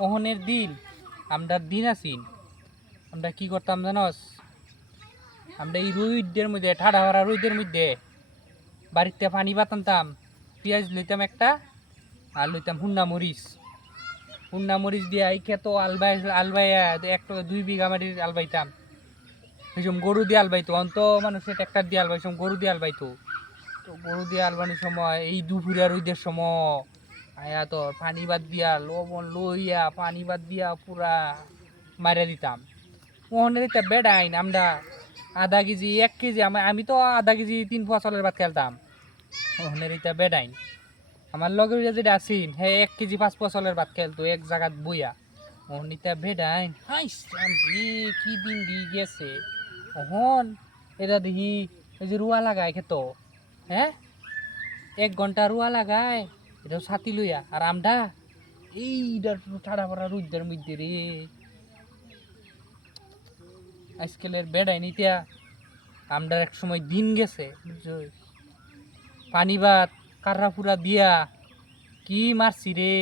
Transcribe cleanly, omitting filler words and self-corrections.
ওহনের দিন আমরা দিন আছি আমরা কি করতাম জানস আমরা এই রুইদের মধ্যে ঠাডা ভরা রুইদের মধ্যে বাড়িতে পানি বাতানতাম পেঁয়াজ লইতাম একটা আর লইতাম হুন্না মরিচ দিয়ে এই খেতো আলবাইয়া 1-2 বিঘা মাটির আলবাইতাম এইসব গরু দিয়ে আলবাইতো অন্ত মানুষের ট্রাক্টর দিয়ে আলবাই সব গরু দিয়ে আলবাইতো তো গরু দিয়ে আলবানোর সময় এই দুপুরে রোদের সময় আয়া তো পানি বাদ দিয়া লবণ লইয়া পানি বাদ দিয়া পুরা মারিয়া দিতাম ওখানে দিতে বেড়াইন আমরা আধা কেজি 1 কেজি আমি তো আধা কেজি 3 ফসলের ভাত খেলতাম ওখানে দিতে বেড়াইন আমার লগের যেটা আসিন হে 1 কেজি 5 ফসলের ভাত খেলতো এক জায়গাত বইয়া ওখানে বেড়াইন হাইসাম রে কি দিন দিয়ে গেছে ওহন এটা দেখি এই যে রুয়া লাগায় খেত হ্যাঁ 1 ঘন্টা রুয়া লাগায় এটা ছাতি লইয়া আর আমরা এইটার ঠাড়া পড়া রুদ্রের মধ্যে রে আজকালের বেড়াই নিতিয়া আমরা এক সময় দিন গেছে বুঝছো পানি ভাত কার্রা পুরা দিয়া কি মারছি রে